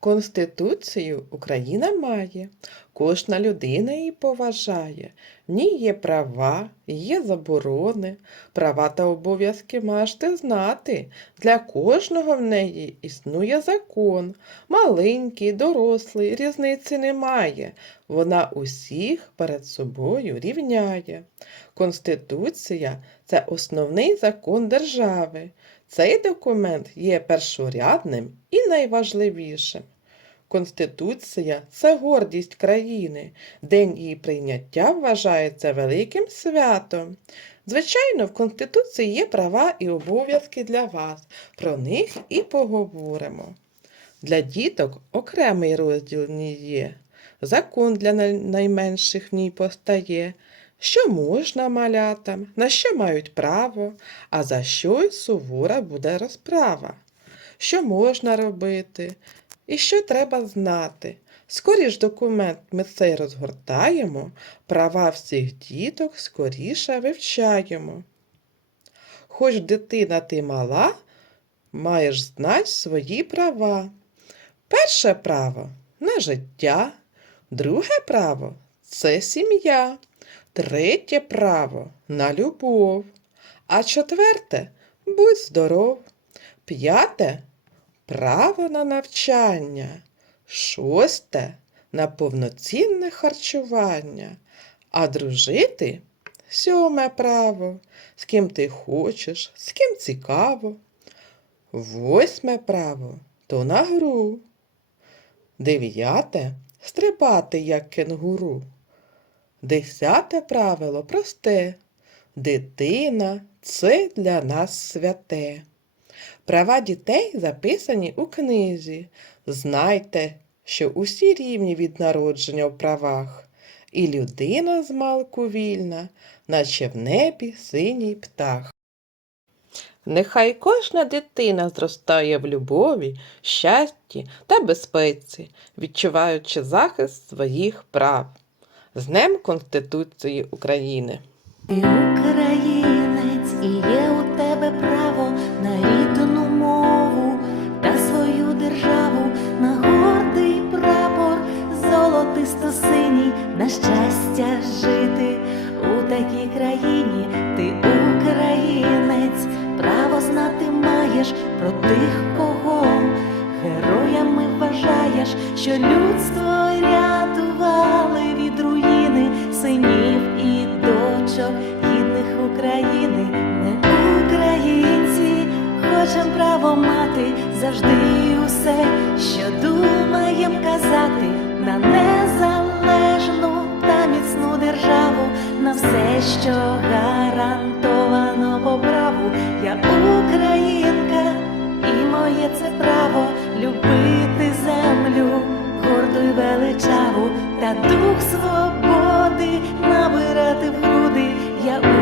Конституцію Україна має, кожна людина її поважає. В ній є права, є заборони. Права та обов'язки ти знати. Для кожного в неї існує закон. Маленький, дорослий, різниці немає. Вона усіх перед собою рівняє. Конституція це основний закон держави. Цей документ є першорядним і найважливішим. Конституція це гордість країни. День її прийняття вважається великим святом. Звичайно, в Конституції є права і обов'язки для вас. Про них і поговоримо. Для діток окремий розділ ній є. Закон для найменших в ній постає. Що можна малятам, на що мають право, а за що й сувора буде розправа. Що можна робити і що треба знати. Скоріш документ ми цей розгортаємо, права всіх діток скоріше вивчаємо. Хоч дитина ти мала, маєш знать свої права. Перше право на життя, друге право це сім'я, третє право на любов, а четверте будь здоров, п'яте право на навчання, шосте на повноцінне харчування, а дружити сьоме право, з ким ти хочеш, з ким цікаво. Восьме право то на гру. Дев'яте стрибати, як кенгуру. Десяте правило просте. Дитина це для нас святе. Права дітей записані у книзі. Знайте, що усі рівні від народження в правах, і людина змалку вільна, наче в небі синій птах. Нехай кожна дитина зростає в любові, щасті та безпеці, відчуваючи захист своїх прав. З Днем Конституції України! Ти українець і є у тебе право на жити у такій країні. Ти українець, право знати маєш про тих, кого героями вважаєш, що людство рятували від руїни синів і дочок гідних України, не українці, хочем право мати завжди усе, що думаєм казати. що гарантовано по праву. Я українка, і моє це право любити землю, горду й величаву та дух свободи набирати в груди. Я